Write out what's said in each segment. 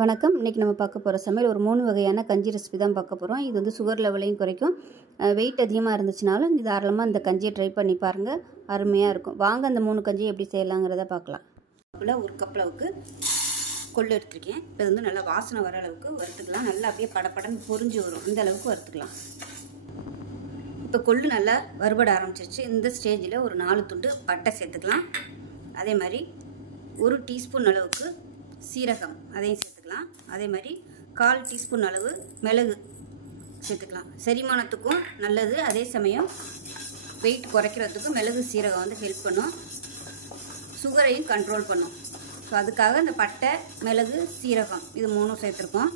வணக்கம். இன்றைக்கி நம்ம பார்க்க போகிற சமையல் ஒரு 3 வகையான கஞ்சி ரெசிபி தான் பார்க்க போகிறோம். இது வந்து சுகர் லெவலையும் குறைக்கும். வெயிட் அதிகமாக இருந்துச்சுனாலும் தாராளமாக இந்த கஞ்சியை ட்ரை பண்ணி பாருங்கள், அருமையாக இருக்கும். வாங்க அந்த 3 கஞ்சியை எப்படி செய்யலாங்கிறத பார்க்கலாம். ஒரு கப் அளவுக்கு கொள்ளு எடுத்துருக்கேன். இப்போ வந்து நல்லா வாசனை வர அளவுக்கு வறுத்துக்கலாம். நல்லா அப்படியே படப்படன்னு பொரிஞ்சு வரும், அந்த அளவுக்கு வறுத்துக்கலாம். இப்போ கொள்ளு நல்லா வறுபட ஆரம்பிச்சிருச்சு. இந்த ஸ்டேஜில் ஒரு 4 துண்டு பட்டை சேர்த்துக்கலாம். அதே மாதிரி 1 டீஸ்பூன் அளவுக்கு சீரகம் அதையும் சேர்த்துக்கலாம். அதே மாதிரி 1/4 டீஸ்பூன் அளவு மிளகு சேர்த்துக்கலாம். செரிமானத்துக்கும் நல்லது, அதே சமயம் வெயிட் குறைக்கிறதுக்கும் மிளகு சீரகம் வந்து ஹெல்ப் பண்ணும், சுகரையும் கண்ட்ரோல் பண்ணும். ஸோ அதுக்காக இந்த பட்டை, மிளகு, சீரகம் இது 3 சேர்த்துருக்கோம்.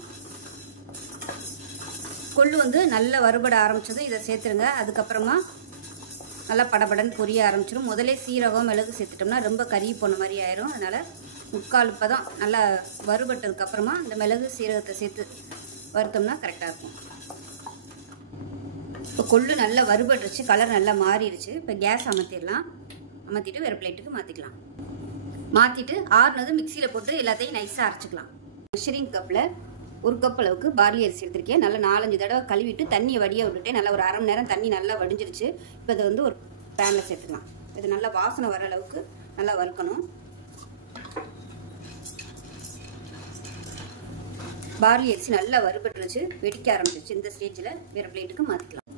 கொள்ளு வந்து நல்லா வறுபட ஆரம்பித்ததும் இதை சேர்த்துருங்க. அதுக்கப்புறமா நல்லா படபடன்னு பொரிய ஆரம்பிச்சிடும். முதலே சீரகம் மிளகு சேர்த்துட்டோம்னா ரொம்ப கறி போன மாதிரி ஆயிரும். அதனால் 3/4 பதம் நல்லா வறுபட்டதுக்கப்புறமா இந்த மிளகு சீரகத்தை சேர்த்து வறுத்தோம்னா கரெக்டாக இருக்கும். இப்போ கொள்ளு நல்லா வறுபட்டுருச்சு, கலர் நல்லா மாறிடுச்சு. இப்போ கேஸ் அமர்த்திடலாம். அமர்த்திட்டு வேறு பிளேட்டுக்கு மாற்றிக்கலாம். மாற்றிட்டு ஆறுனது மிக்சியில் போட்டு எல்லாத்தையும் நைஸாக அரைச்சிக்கலாம். மெஷரிங் கப்பில் 1 கப் அளவுக்கு பார்லி அரிசி எடுத்திருக்கேன். நல்லா 4-5 தடவை கழுவிட்டு தண்ணியை வடிய விட்டுட்டேன். நல்லா ஒரு 1/2 மணி நேரம் தண்ணி நல்லா வடிஞ்சிருச்சு. இப்போ இதை வந்து ஒரு பேனில் சேர்த்துக்கலாம். இது நல்லா வாசனை வர அளவுக்கு நல்லா வறுக்கணும். பார்லி அரிசி நல்லா வறுபட்டுருச்சு, வெடிக்க ஆரம்பிச்சிருச்சு. இந்த ஸ்டேஜில் வேறு பிளேட்டுக்கு மாற்றிக்கலாம்.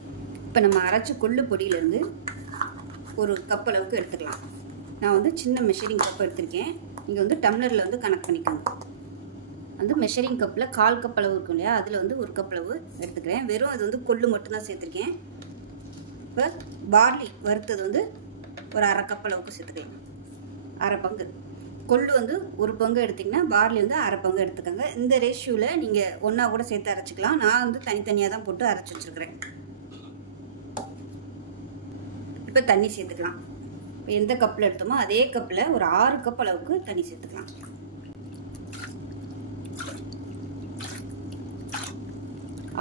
இப்போ நம்ம அரைச்ச கொள்ளு பொடியிலேருந்து 1 கப் அளவுக்கு எடுத்துக்கலாம். நான் வந்து சின்ன மெஷரிங் கப் எடுத்திருக்கேன். நீங்கள் வந்து டம்ளரில் வந்து கனெக்ட் பண்ணிக்கோங்க. வந்து மெஷரிங் கப்பில் 1/4 கப் அளவு இருக்கும் இல்லையா, அதில் வந்து 1 கப் அளவு எடுத்துக்கிறேன். வெறும் அது வந்து கொள்ளு மட்டும்தான் சேர்த்துருக்கேன். இப்போ பார்லி வறுத்தது வந்து ஒரு 1/2 கப் அளவுக்கு சேர்த்துக்கலாம். 1/2 பங்கு. கொள்ளு வந்து 1 பங்கு எடுத்திங்கன்னா பார்லி வந்து 1/2 பங்கு எடுத்துக்கோங்க. இந்த ரேஷியோவில் நீங்கள் ஒன்றா கூட சேர்த்து அரைச்சிக்கலாம். நான் வந்து தனித்தனியாக தான் போட்டு அரைச்சி வச்சுருக்கிறேன். இப்போ தண்ணி சேர்த்துக்கலாம். இப்போ எந்த கப்பில் எடுத்தோமோ அதே கப்பில் ஒரு 6 கப் அளவுக்கு தண்ணி சேர்த்துக்கலாம்.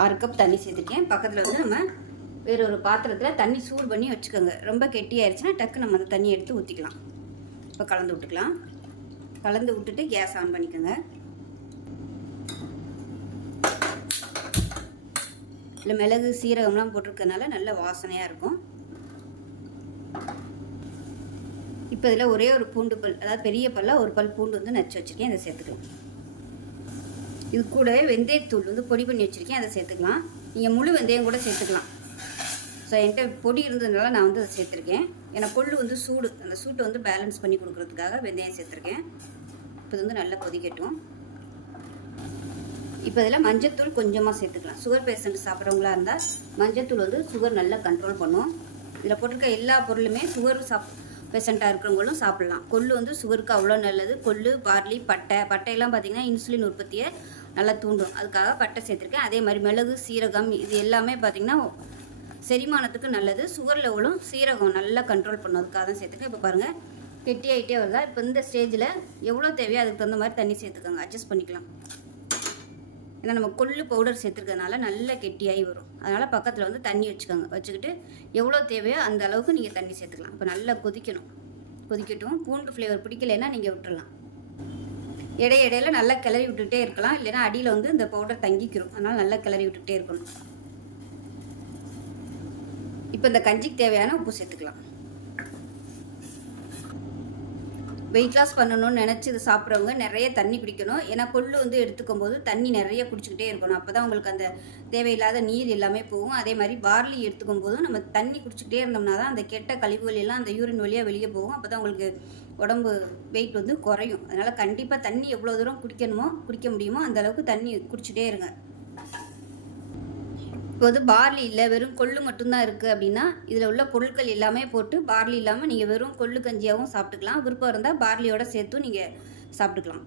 6 கப் தண்ணி சேர்த்துருக்கேன். பக்கத்தில் வந்து நம்ம வேறு ஒரு பாத்திரத்தில் தண்ணி சூடு பண்ணி வச்சுக்கோங்க. ரொம்ப கெட்டியாகிடுச்சுன்னா டக்கு நம்ம அந்த தண்ணி எடுத்து ஊற்றிக்கலாம். இப்போ கலந்து விட்டுக்கலாம். கலந்து விட்டுட்டு கேஸ் ஆன் பண்ணிக்கோங்க. இல்லை மிளகு சீரகம்லாம் போட்டிருக்கனால நல்ல வாசனையாக இருக்கும். இப்போ இதில் ஒரே ஒரு பூண்டு பல், அதாவது பெரிய பல்லாக 1 பல் பூண்டு வந்து நச்சு வச்சுருக்கேன். அதை சேர்த்துக்கலாம். இது கூடவே வெந்தயத்தூள் வந்து பொடி பண்ணி வச்சுருக்கேன், அதை சேர்த்துக்கலாம். நீங்கள் முழு வெந்தயம் கூட சேர்த்துக்கலாம். ஸோ என்கிட்ட பொடி இருந்ததுனால நான் வந்து அதை சேர்த்துருக்கேன். ஏன்னா கொள்ளு வந்து சூடு, அந்த சூட்டை வந்து பேலன்ஸ் பண்ணி கொடுக்குறதுக்காக வெந்தயம் சேர்த்துருக்கேன். இப்போ வந்து நல்லா கொதிக்கட்டும். இப்போ இதில் மஞ்சத்தூள் கொஞ்சமாக சேர்த்துக்கலாம். சுகர் பேஷண்ட் சாப்பிட்றவங்களா இருந்தால் மஞ்சத்தூள் வந்து சுகர் நல்லா கண்ட்ரோல் பண்ணும். இதில் போட்டிருக்க எல்லா பொருளுமே சுகர் பேஷண்ட்டாக இருக்கிறவங்களும் சாப்பிட்லாம். கொள்ளு வந்து சுகருக்கு அவ்வளோ நல்லது. கொள்ளு, பார்லி, பட்டையெல்லாம் பார்த்திங்கன்னா இன்சுலின் உற்பத்தியை நல்லா தூண்டும். அதுக்காக பட்டை சேர்த்துருக்கேன். அதே மாதிரி மிளகு, சீரகம் இது எல்லாமே பார்த்திங்கன்னா செரிமானத்துக்கு நல்லது. சுகர் லெவலும் சீரகம் நல்லா கண்ட்ரோல் பண்ணும், அதுக்காக தான் சேர்த்துக்கேன். இப்போ பாருங்கள் கெட்டியாகிட்டே வருதா. இப்போ இந்த ஸ்டேஜில் எவ்வளோ தேவையோ அதுக்கு தகுந்த மாதிரி தண்ணி சேர்த்துக்கோங்க, அட்ஜஸ்ட் பண்ணிக்கலாம். ஏன்னா நம்ம கொள்ளு பவுடர் சேர்த்துருக்கிறதுனால நல்லா கெட்டியாகி வரும். அதனால் பக்கத்தில் வந்து தண்ணி வச்சுக்கோங்க. வச்சுக்கிட்டு எவ்வளோ தேவையோ அந்த அளவுக்கு நீங்கள் தண்ணி சேர்த்துக்கலாம். இப்போ நல்லா கொதிக்கணும். கொதிக்கட்டும். பூண்டு ஃப்ளேவர் பிடிக்கலைன்னா நீங்கள் விட்டுடலாம். இடையில நல்லா கிளறி விட்டுகிட்டே இருக்கலாம். இல்லைன்னா அடியில் வந்து இந்த பவுடர் தங்கிக்கிறோம். அதனால் நல்லா கிளறி விட்டுகிட்டே இருக்கணும். இப்போ இந்த கஞ்சிக்கு தேவையான உப்பு சேர்த்துக்கலாம். வெயிட் லாஸ் பண்ணணும்னு நினச்சி இது சாப்பிட்றவங்க நிறைய தண்ணி குடிக்கணும். ஏன்னா கொள்ளு வந்து எடுத்துக்கும் போது தண்ணி நிறைய குடிச்சிக்கிட்டே இருக்கணும். அப்போ தான் உங்களுக்கு அந்த தேவையில்லாத நீர் எல்லாமே போகும். அதே மாதிரி பார்லி எடுத்துக்கும் போதும் நம்ம தண்ணி குடிச்சிக்கிட்டே இருந்தோம்னா தான் அந்த கெட்ட கழிவுகள் எல்லாம் அந்த யூரின் வழியாக வெளியே போகும். அப்போ தான் உங்களுக்கு உடம்பு வெயிட் வந்து குறையும். அதனால் கண்டிப்பாக தண்ணி எவ்வளோ தூரம் குடிக்க முடியுமோ அந்த அளவுக்கு தண்ணி குடிச்சிட்டே இருங்க. இப்போ வந்து பார்லி இல்லை, வெறும் கொள்ளு மட்டும்தான் இருக்குது அப்படின்னா இதில் உள்ள பொருட்கள் எல்லாமே போட்டு பார்லி இல்லாமல் நீங்கள் வெறும் கொள்ளு கஞ்சியாகவும் சாப்பிட்டுக்கலாம். விருப்பம் இருந்தால் பார்லியோட சேர்த்தும் நீங்கள் சாப்பிட்டுக்கலாம்.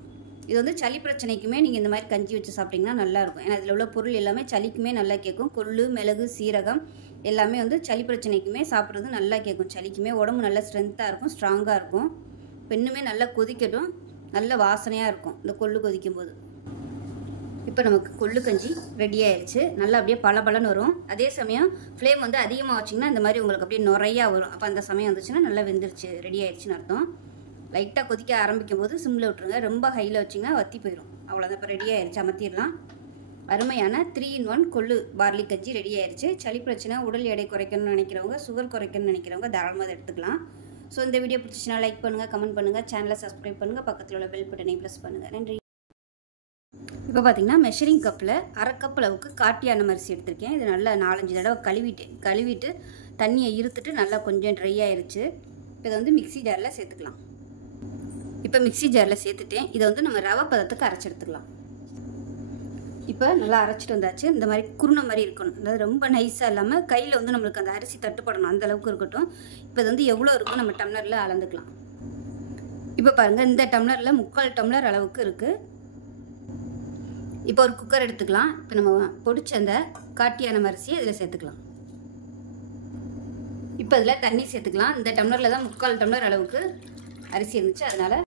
இது வந்து சளி பிரச்சனைக்குமே நீங்கள் இந்த மாதிரி கஞ்சி வச்சு சாப்பிட்டிங்கன்னா நல்லாயிருக்கும். ஏன்னா இதில் உள்ள பொருள் எல்லாமே சளிக்குமே நல்லா கேட்கும். கொள்ளு, மிளகு, சீரகம் எல்லாமே வந்து சளி பிரச்சனைக்குமே சாப்பிட்றது நல்லா கேட்கும். சளிக்குமே உடம்பு நல்லா ஸ்ட்ரென்த்தாக இருக்கும், ஸ்ட்ராங்காக இருக்கும். இப்போ இன்னுமே நல்லா கொதிக்கட்டும். நல்ல வாசனையாக இருக்கும் இந்த கொள்ளு கொதிக்கும் போது. இப்போ நமக்கு கொள்ளு கஞ்சி ரெடி ஆயிடுச்சு. நல்லா அப்படியே பளபளன்னு வரும். அதே சமயம் ஃப்ளேம் வந்து அதிகமாக வச்சிங்கன்னா இந்த மாதிரி உங்களுக்கு அப்படியே நுறையாக வரும். அப்போ அந்த சமயம் வந்துச்சுன்னா நல்லா வெந்துருச்சு, ரெடி ஆயிடுச்சுன்னு அர்த்தம். லைட்டாக கொதிக்க ஆரம்பிக்கும் போது சிம்மில் விட்டுருங்க. ரொம்ப ஹையில் வச்சிங்கன்னா வற்றி போயிடும். அவ்வளோதான். இப்போ ரெடி ஆயிடுச்சு, அமர்த்திடலாம். அருமையான 3 in 1 கொள்ளு பார்லி கஞ்சி ரெடி ஆயிடுச்சு. சளி பிரச்சனை, உடல் எடை குறைக்கணும்னு நினைக்கிறவங்க, சுகர் குறைக்கணும்னு நினைக்கிறவங்க தாராளமாக அதை எடுத்துக்கலாம். ஸோ இந்த வீடியோ பிடிச்சிச்சுன்னா லைக் பண்ணுங்கள், கமெண்ட் பண்ணுங்கள், சேனலை சப்ஸ்கிரைப் பண்ணுங்கள், பக்கத்தில் உள்ள பெல் பட்டனை ப்ரெஸ் பண்ணுங்கள். நன்றி. இப்போ பார்த்தீங்கன்னா மெஷரிங் கப்பில் 1/2 கப் அளவுக்கு kattuyanam அரிசி எடுத்திருக்கேன். இது நல்லா 4-5 தடவை கழுவிட்டு தண்ணியை இருத்துட்டு நல்லா கொஞ்சம் ட்ரை ஆயிடுச்சு. இப்போ இதை வந்து மிக்சி ஜாரில் சேர்த்துக்கலாம். இப்போ மிக்சி ஜாரில் சேர்த்துட்டேன். இதை வந்து நம்ம ரவை பதத்துக்கு அரைச்சி எடுத்துக்கலாம். இப்போ நல்லா அரைச்சிட்டு வந்தாச்சு. இந்த மாதிரி குருணை மாதிரி இருக்கணும், அதாவது ரொம்ப நைஸாக இல்லாமல் கையில் வந்து நம்மளுக்கு அந்த அரிசி தட்டுப்படணும், அந்த அளவுக்கு இருக்கட்டும். இப்போ இது வந்து எவ்வளோ இருக்கும் நம்ம டம்ளரில் அளந்துக்கலாம். இப்போ பாருங்கள், இந்த டம்ளரில் 3/4 டம்ளர் அளவுக்கு இருக்குது. இப்போ ஒரு குக்கர் எடுத்துக்கலாம். இப்போ நம்ம பொடிச்ச அந்த kattuyanam அரிசியை இதில் சேர்த்துக்கலாம். இப்போ இதில் தண்ணி சேர்த்துக்கலாம். இந்த டம்ளரில் தான் 3/4 டம்ளர் அளவுக்கு அரிசி இருந்துச்சு, அதனால்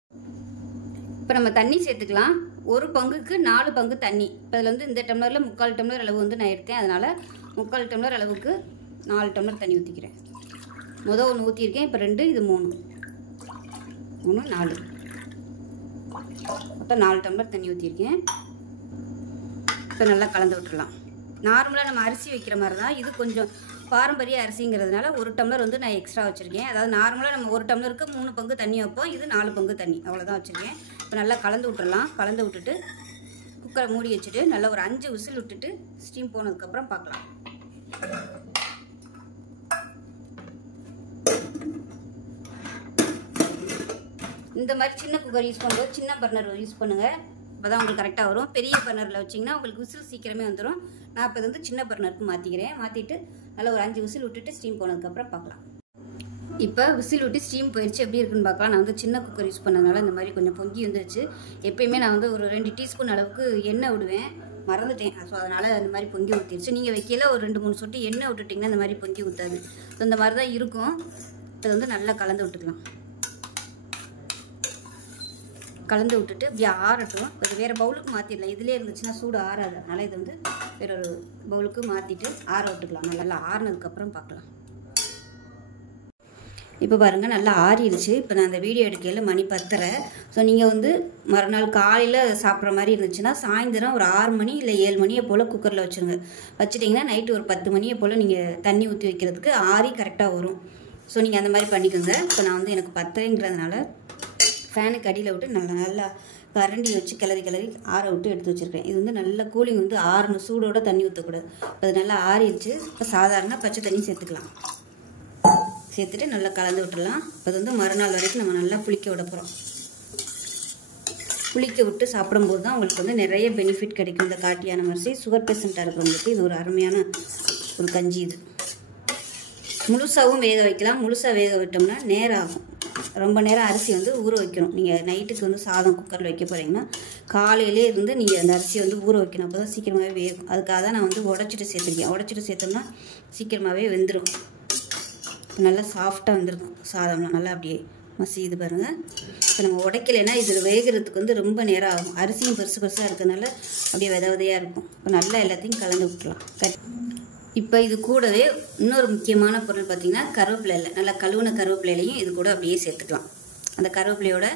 இப்போ நம்ம தண்ணி சேர்த்துக்கலாம். 1 பங்குக்கு 4 பங்கு தண்ணி. இப்போ இதில் வந்து இந்த டம்ளரில் 3/4 டம்ளர் அளவு வந்து நான் எடுத்தேன், அதனால் 3/4 டம்ளர் அளவுக்கு 4 டம்ளர் தண்ணி ஊற்றிக்கிறேன். மொதல் 1 ஊற்றிருக்கேன், இப்போ 2, இது 3, 4, மொத்தம் 4 டம்ளர் தண்ணி ஊற்றிருக்கேன். இப்போ நல்லா கலந்து விட்டுடலாம். நார்மலாக நம்ம அரிசி வைக்கிற மாதிரி தான் இது. கொஞ்சம் பாரம்பரிய அரிசிங்கிறதுனால 1 டம்ளர் வந்து நான் எக்ஸ்ட்ரா வச்சுருக்கேன். அதாவது நார்மலாக நம்ம 1 டம்ளருக்கு 3 பங்கு தண்ணி வைப்போம், இது 4 பங்கு தண்ணி, அவ்வளோதான் வச்சுருக்கேன். இப்போ நல்லா கலந்து விட்டுடலாம். கலந்து விட்டுட்டு குக்கரை மூடி வச்சுட்டு நல்லா ஒரு 5 விசில் விட்டுட்டு ஸ்டீம் போனதுக்கப்புறம் பார்க்கலாம். இந்த மாதிரி சின்ன குக்கர் யூஸ் பண்ணும்போது சின்ன பர்னர் யூஸ் பண்ணுங்கள், அப்போ தான் உங்களுக்கு கரெக்டாக வரும். பெரிய பர்னரில் வச்சிங்கன்னா உங்களுக்கு விசில் சீக்கிரமே வந்துடும். நான் இப்போ வந்து சின்ன பர்னருக்கு மாற்றிக்கிறேன். மாற்றிட்டு நல்லா ஒரு 5 விசில் விட்டுட்டு ஸ்டீம் போனதுக்கப்புறம் பார்க்கலாம். இப்போ விசில் விட்டு ஸ்டீம் போயிடுச்சு, எப்படி இருக்குன்னு பார்க்கலாம். நான் வந்து சின்ன குக்கர் யூஸ் பண்ணதுனால இந்த மாதிரி கொஞ்சம் பொங்கி வந்துருச்சு. எப்பயுமே நான் வந்து ஒரு 2 டீஸ்பூன் அளவுக்கு எண்ணெய் விடுவேன், மறந்துட்டேன். ஸோ அதனால் அந்த மாதிரி பொங்கி ஊற்றிடுச்சு. நீங்கள் வைக்கல ஒரு 2-3 சொட்டு எண்ணெய் விட்டுட்டிங்கன்னா இந்த மாதிரி பொங்கி ஊற்றாது. ஸோ இந்த மாதிரி தான் இருக்கும். இதை வந்து நல்லா கலந்து விட்டுக்கலாம். கலந்து விட்டுட்டு இப்படி ஆறட்டும். அது வேறு பவுலுக்கு மாற்றிடலாம். இதிலே இருந்துச்சுன்னா சூடு ஆறாது, அதனால் இதை வந்து வேற ஒரு பவுலுக்கு மாற்றிட்டு ஆற விட்டுக்கலாம். நல்லா ஆறினதுக்கப்புறம் பார்க்கலாம். இப்போ பாருங்கள், நல்லா ஆறிடுச்சு. இப்போ நான் அந்த வீடியோ எடுக்கையில் மணி 10:30. ஸோ நீங்கள் வந்து மறுநாள் காலையில் சாப்பிட்ற மாதிரி இருந்துச்சுன்னா சாயந்தரம் ஒரு 6 மணி இல்லை 7 மணியை போல் குக்கரில் வச்சுருங்க. வச்சுட்டிங்கன்னா நைட்டு ஒரு 10 மணியை போல் நீங்கள் தண்ணி ஊற்றி வைக்கிறதுக்கு ஆறி கரெக்டாக வரும். ஸோ நீங்கள் அந்த மாதிரி பண்ணிக்கோங்க. இப்போ நான் வந்து எனக்கு 10:30ங்கிறதுனால ஃபேனுக்கு அடியில் விட்டு நல்லா கரண்டி வச்சு கிளறி ஆற விட்டு எடுத்து வச்சுருக்கேன். இது வந்து நல்ல கூலிங் வந்து ஆறணும், சூடோட தண்ணி ஊற்றக்கூடாது. அது நல்லா ஆறிடுச்சு. இப்போ சாதாரண பச்சை தண்ணி சேர்த்துக்கலாம். சேர்த்துட்டு நல்லா கலந்து விட்டுடலாம். அது வந்து மறுநாள் வரைக்கும் நம்ம நல்லா புளிக்க விட போகிறோம். புளிக்க விட்டு சாப்பிடும்போது தான் உங்களுக்கு வந்து நிறைய பெனிஃபிட் கிடைக்கும். இந்த kattuyanam அரிசி சுகர் பேஷண்ட்டாக இருக்கிறவங்களுக்கு இது ஒரு அருமையான ஒரு கஞ்சி. இது முழுசாகவும் வேக வைக்கலாம். முழுசாக வேக விட்டோம்னா நேரம் ஆகும், ரொம்ப நேரம் அரிசி வந்து ஊற வைக்கணும். நீங்கள் நைட்டுக்கு வந்து சாதம் குக்கரில் வைக்க போகிறீங்கன்னா காலையிலே இருந்து நீங்கள் அந்த அரிசியை வந்து ஊற வைக்கணும், அப்போ தான் சீக்கிரமாகவே வேகும். அதுக்காக தான் நான் வந்து உடச்சிட்டு சேர்த்துருக்கேன். உடச்சிட்டு சேர்த்தோம்னா சீக்கிரமாகவே வெந்துடும். நல்லா சாஃப்டாக வந்துருக்கும் சாதம்லாம், நல்லா அப்படியே மசிது பாருங்கள். இப்போ நம்ம உடைக்கலைன்னா இது வேகிறதுக்கு வந்து ரொம்ப நேரம் ஆகும். அரிசியும் பெருசாக இருக்கிறதுனால அப்படியே விதையாக இருக்கும். இப்போ நல்லா எல்லாத்தையும் கலந்து விட்டுலாம். இப்போ இது கூடவே இன்னொரு முக்கியமான பொருள் பார்த்திங்கன்னா கருவேப்பிலை இல்லை, நல்லா கழுவுன கருவேப்பிலையிலையும் இது கூட அப்படியே சேர்த்துக்கலாம். அந்த கருவேப்பிலையோட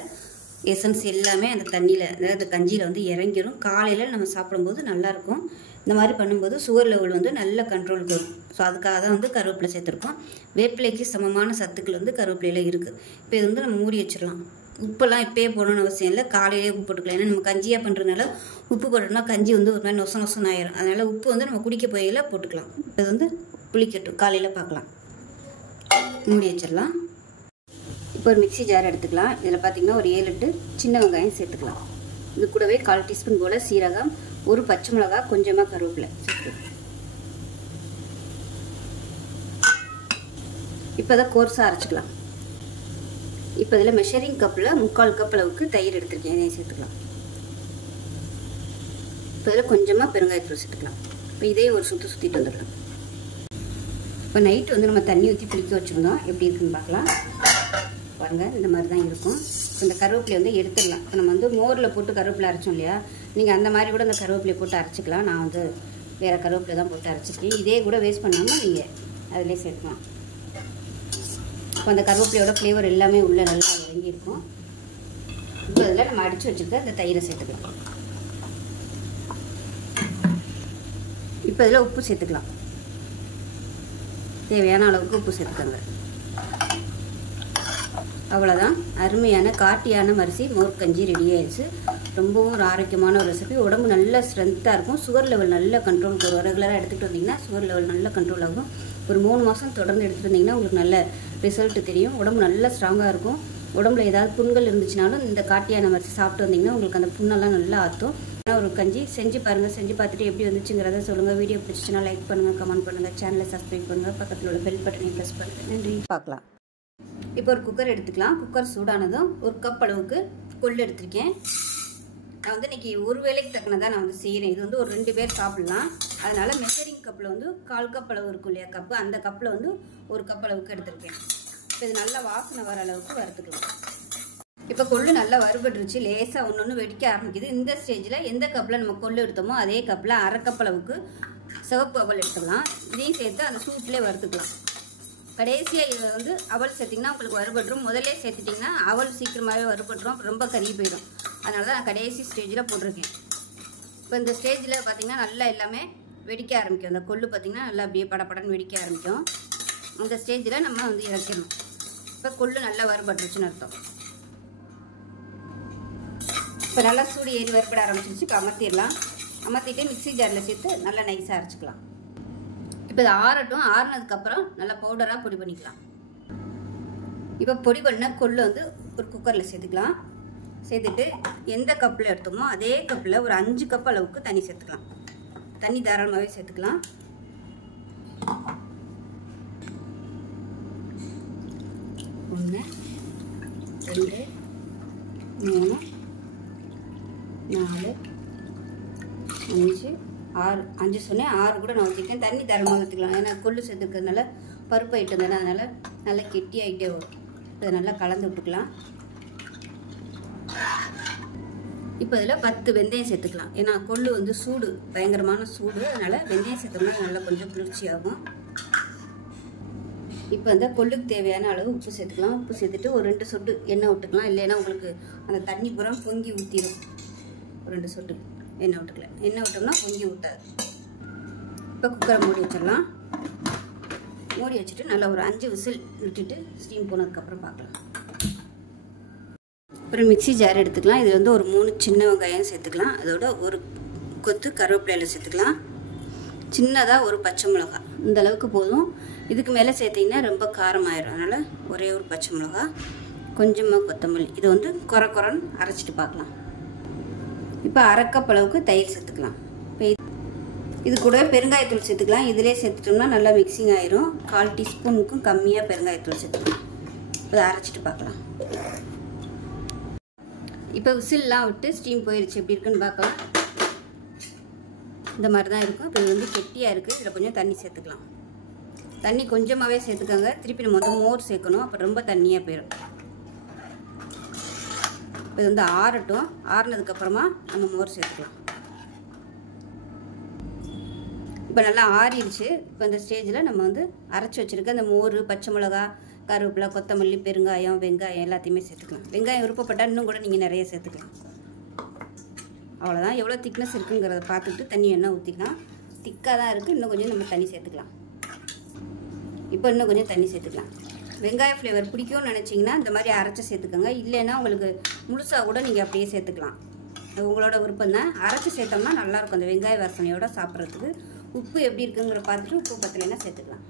எசன்ஸ் எல்லாமே அந்த தண்ணியில், அதாவது அந்த கஞ்சியில் வந்து இறங்கிடும். காலையில் நம்ம சாப்பிடும்போது நல்லாயிருக்கும். இந்த மாதிரி பண்ணும்போது சுகர் லெவல் வந்து நல்ல கண்ட்ரோலுக்கு வரும். ஸோ அதுக்காக தான் வந்து கருவேப்பிலை சேர்த்துருக்கோம். வேப்பிலைக்கு சமமான சத்துக்கள் வந்து கருவேப்பிலையில் இருக்குது. இப்போ இது வந்து நம்ம மூடி வச்சிடலாம். உப்பெல்லாம் இப்போயே போடணும்னு அவசியம் இல்லை, காலையிலே உப்பு போட்டுக்கலாம். ஏன்னா நம்ம கஞ்சியாக பண்ணுறதுனால உப்பு போட்டோம்னா கஞ்சி வந்து ஒரு மாதிரி நொசம் ஆயிரும். அதனால் உப்பு வந்து நம்ம குடிக்க போயில போட்டுக்கலாம். இது வந்து புளிக்கட்டும், காலையில் பார்க்கலாம். மூடி வச்சிடலாம். இப்போ ஒரு மிக்சி ஜார் எடுத்துக்கலாம். இதில் பார்த்திங்கன்னா ஒரு 7-8 சின்ன வெங்காயம் சேர்த்துக்கலாம். இது கூடவே 1/4 டீஸ்பூன் போல் சீரகம், ஒரு பச்சை மிளகா, கொஞ்சமாக கருவேப்பிலை சேர்த்து இப்போ அதை கோர்ஸாக அரைச்சிக்கலாம். இப்போ இதில் மெஷரிங் கப்பில் 3/4 கப் அளவுக்கு தயிர் எடுத்துருக்கேன், இதையும் சேர்த்துக்கலாம். இப்போ இதில் கொஞ்சமாக பெருங்காயத்தூள் சேர்த்துக்கலாம். இப்போ இதையும் ஒரு சுற்றிட்டு வந்துடலாம். இப்போ நைட்டு வந்து நம்ம தண்ணி ஊற்றி புளிக்க வச்சுருந்தோம், எப்படி இருக்குன்னு பார்க்கலாம். பாருங்கள், இந்த மாதிரி தான் இருக்கும். இந்த கருவேப்பிலை வந்து எடுத்துடலாம். இப்போ நம்ம வந்து மோரில் போட்டு கருவேப்பிலை அரைச்சோம் இல்லையா, நீங்கள் அந்த மாதிரி கூட இந்த கருவேப்பிலையை போட்டு அரைச்சிக்கலாம். நான் வந்து வேறு கருவேப்பிலை தான் போட்டு அரைச்சிருக்கேன். இதே கூட வேஸ்ட் பண்ணாமல் நீங்கள் அதிலே சேர்க்கலாம். இப்போ அந்த கருவேப்பிலையோட ஃப்ளேவர் எல்லாமே உள்ளே நல்லா இறங்கியிருக்கும். இப்போ அதில் நம்ம அடித்து வச்சுருக்க இந்த தயிரை சேர்த்துக்கலாம். இப்போ இதில் உப்பு சேர்த்துக்கலாம். தேவையான அளவுக்கு உப்பு சேர்த்துக்கோங்க. அவ்வளோதான், அருமையான காட்டியானம் அரிசி மோர் கஞ்சி ரெடி ஆயிடுச்சு. ரொம்பவும் ஒரு ஆரோக்கியமான ஒரு ரெசிபி. உடம்பு நல்ல ஸ்ட்ரென்த்தாக இருக்கும். சுகர் லெவல் நல்ல கண்ட்ரோலுக்கு வரும். ரெகுலராக எடுத்துகிட்டு வந்தீங்கன்னா சுகர் லெவல் நல்ல கண்ட்ரோல் ஆகும். ஒரு 3 மாதம் தொடர்ந்து எடுத்துகிட்டு வந்தீங்கன்னா உங்களுக்கு நல்ல ரிசல்ட் தெரியும். உடம்பு நல்லா ஸ்ட்ராங்காக இருக்கும். உடம்புல ஏதாவது புண்கள் இருந்துச்சுனாலும் இந்த காட்டியானம் அரிசி சாப்பிட்டு வந்தீங்கன்னா உங்களுக்கு அந்த புண்ணெல்லாம் நல்லா ஆற்றும். ஒரு கஞ்சி செஞ்சு பாருங்கள். செஞ்சு பார்த்துட்டு எப்படி வந்துச்சுங்கிறத சொல்லுங்கள். வீடியோ பிடிச்சிச்சுன்னா லைக் பண்ணுங்கள், கமெண்ட் பண்ணுங்கள், சேனலை சப்ஸ்கிரைப் பண்ணுங்கள், பக்கத்தில் உள்ள பெல் பட்டனையும் ப்ரெஸ் பண்ணுங்கள். நன்றி. பார்க்கலாம். இப்போ ஒரு குக்கர் எடுத்துக்கலாம். குக்கர் சூடானதும் 1 கப் அளவுக்கு கொள்ளு எடுத்திருக்கேன். நான் வந்து இன்றைக்கி ஒரு வேளைக்கு தக்கனதான் நான் வந்து செய்கிறேன். இது வந்து ஒரு 2 பேர் சாப்பிட்லாம். அதனால் மெஷரிங் கப்பில் வந்து 1/4 கப் அளவு இருக்கும் இல்லையா கப்பு, அந்த கப்பில் வந்து 1 கப் அளவுக்கு எடுத்திருக்கேன். இப்போ இது நல்லா வாசனை வர அளவுக்கு வறுத்துக்கலாம். இப்போ கொள்ளு நல்லா வறுபட்டுருச்சு. லேசாக ஒன்று வெடிக்க ஆரம்பிக்குது. இந்த ஸ்டேஜில் எந்த கப்பில் நம்ம கொள்ளு எடுத்தோமோ அதே கப்பில் 1/2 கப் அளவுக்கு சிவப்பு அவல் எடுத்துக்கலாம். இதையும் சேர்த்து அந்த சூப்லேயே வறுத்துக்கலாம். கடைசியாக இதை வந்து அவல் சேர்த்திங்கன்னா உங்களுக்கு வறுபட்டுரும். முதலே சேர்த்துட்டிங்கன்னா அவல் சீக்கிரமாகவே வறுபட்டுரும், ரொம்ப கருகி போயிடும். அதனால தான் நான் கடைசி ஸ்டேஜில் போட்டிருக்கேன். இப்போ இந்த ஸ்டேஜில் பார்த்திங்கன்னா நல்லா எல்லாமே வெடிக்க ஆரம்பிக்கும். அந்த கொள்ளு பார்த்திங்கன்னா நல்லா அப்படியே படப்படன்னு வெடிக்க ஆரம்பிக்கும். அந்த ஸ்டேஜில் நம்ம வந்து இறக்கணும். இப்போ கொள்ளு நல்லா வறுபட்டுருச்சுன்னு அர்த்தம். இப்போ நல்லா சூடு ஏறி வறுபட ஆரம்பிச்சிருச்சு. இப்போ அமர்த்திடலாம். அமர்த்திட்டு மிக்ஸி ஜாரில் சேர்த்து நல்லா நைஸாக அரைச்சிக்கலாம். இப்போ இது ஆறட்டும். ஆறுனதுக்கப்புறம் நல்லா பவுடராக பொடி பண்ணிக்கலாம். இப்போ பொடி பண்ண கொள்ளு வந்து ஒரு குக்கரில் சேர்த்துக்கலாம். சேர்த்துட்டு எந்த கப்பில் எடுத்தோமோ அதே கப்பில் ஒரு 5 கப் அளவுக்கு தண்ணி சேர்த்துக்கலாம். தண்ணி தாராளமாகவே சேர்த்துக்கலாம். ஒன்று, 2, 3, 4, 5, 6. 5 சொன்னேன், 6 கூட நான் ஊற்றிருக்கேன். தண்ணி தரமாக ஊற்றிக்கலாம். ஏன்னா கொள்ளு சேர்த்துக்கிறதுனால பருப்பு ஐட்டம் தானே, அதனால் நல்லா கெட்டி ஆகிட்டே வரும். அதை நல்லா கலந்து விட்டுக்கலாம். இப்போ இதில் 10 வெந்தயம் சேர்த்துக்கலாம். ஏன்னா கொள்ளு வந்து சூடு, பயங்கரமான சூடு. அதனால் வெந்தயம் சேர்த்தோம்னா நல்லா கொஞ்சம் குளிர்ச்சியாகும். இப்போ வந்து கொள்ளுக்கு தேவையான அளவு உப்பு சேர்த்துக்கலாம். உப்பு சேர்த்துட்டு ஒரு 2 சொட்டு எண்ணெய் விட்டுக்கலாம். இல்லைன்னா உங்களுக்கு அந்த தண்ணி பூரா பொங்கி ஊற்றிடும். ஒரு 2 சொட்டு எண்ணெய் விட்டுக்கலாம். எண்ணெய் விட்டோம்னா பொங்கி ஊற்றாது. இப்போ குக்கரை மூடி வச்சிடலாம். மூடி வச்சுட்டு நல்லா ஒரு 5 விசில் விட்டுட்டு ஸ்டீம் போனதுக்கப்புறம் பார்க்கலாம். அப்புறம் மிக்ஸி ஜார் எடுத்துக்கலாம். இது வந்து ஒரு 3 சின்ன வெங்காயம் சேர்த்துக்கலாம். அதோட ஒரு கொத்து கருவேப்பிலையில் சேர்த்துக்கலாம். சின்னதாக ஒரு பச்சை மிளகா, இந்த அளவுக்கு போதும். இதுக்கு மேலே சேர்த்திங்கன்னா ரொம்ப காரம் ஆயிடும். அதனால் ஒரே ஒரு பச்சை மிளகா, கொஞ்சமாக கொத்தமல்லி. இது வந்து கொரன்னு அரைச்சிட்டு பார்க்கலாம். இப்போ 1/2 கப் அளவுக்கு தயிர் சேர்த்துக்கலாம். இப்போ இது கூட பெருங்காயத்தூள் சேர்த்துக்கலாம். இதிலே சேர்த்துட்டோம்னா நல்லா மிக்சிங் ஆயிரும். 1/4 டீஸ்பூனுக்கும் கம்மியாக பெருங்காயத்தூள் சேர்த்துக்கலாம். இப்போ அரைச்சிட்டு பார்க்கலாம். இப்போ விசில்லாம் விட்டு ஸ்டீம் போயிடுச்சு. எப்படி இருக்குன்னு பார்க்கலாம். இந்த மாதிரி தான் இருக்கும். இப்போ இது வந்து கெட்டியாக இருக்குது. இதில் கொஞ்சம் தண்ணி சேர்த்துக்கலாம். தண்ணி கொஞ்சமாகவே சேர்த்துக்கோங்க. திருப்பி நம்ம வந்து மோர் சேர்க்கணும். அப்போ ரொம்ப தண்ணியாக போயிடும். இது வந்து ஆறட்டும். ஆறுனதுக்கப்புறமா நம்ம மோர் சேர்த்துக்கலாம். இப்போ நல்லா ஆறிடுச்சு. இப்போ இந்த ஸ்டேஜில் நம்ம வந்து அரைச்சி வச்சுருக்க அந்த மோர், பச்சை மிளகா, கருவேப்பிலை, கொத்தமல்லி, பெருங்காயம், வெங்காயம் எல்லாத்தையுமே சேர்த்துக்கலாம். வெங்காயம் விருப்பப்பட்டால் இன்னும் கூட நீங்கள் நிறைய சேர்த்துக்கலாம். அவ்வளோதான். எவ்வளோ திக்னஸ் இருக்குங்கிறத பார்த்துட்டு தண்ணி எண்ணெய் ஊற்றிக்கலாம். திக்காக தான் இருக்குது. இன்னும் கொஞ்சம் நம்ம தண்ணி சேர்த்துக்கலாம். இப்போ இன்னும் கொஞ்சம் தண்ணி சேர்த்துக்கலாம். வெங்காய ஃப்ளேவர் பிடிக்கும்னு நினச்சிங்கன்னா இந்த மாதிரி அரைச்சி சேர்த்துக்கோங்க. இல்லைன்னா உங்களுக்கு முழுசாக கூட நீங்கள் அப்படியே சேர்த்துக்கலாம். அது உங்களோட விருப்பம் தான். அரைச்சி சேர்த்தோம்னா நல்லாயிருக்கும் அந்த வெங்காய வாசனையோடு சாப்பிட்றதுக்கு. உப்பு எப்படி இருக்குங்கிற பார்த்துட்டு உப்பு பத்தலைன்னா சேர்த்துக்கலாம்.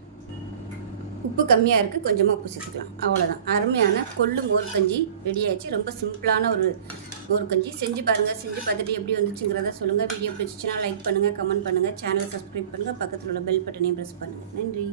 உப்பு கம்மியாக இருக்குது, கொஞ்சமாக உப்பு சேர்த்துக்கலாம். அவ்வளோதான். அருமையான கொள்ளு மோர் கஞ்சி ரெடி ஆயிடுச்சு. ரொம்ப சிம்பிளான ஒரு மோர் கஞ்சி. செஞ்சு பாருங்கள். செஞ்சு பார்த்துட்டு எப்படி வந்துச்சுங்கிறத சொல்லுங்கள். வீடியோ பிடிச்சிச்சுன்னா லைக் பண்ணுங்கள், கமெண்ட் பண்ணுங்கள், சேனலை சப்ஸ்கிரைப் பண்ணுங்கள், பக்கத்தில் உள்ள பெல் பட்டனையும் ப்ரெஸ் பண்ணுங்கள். நன்றி.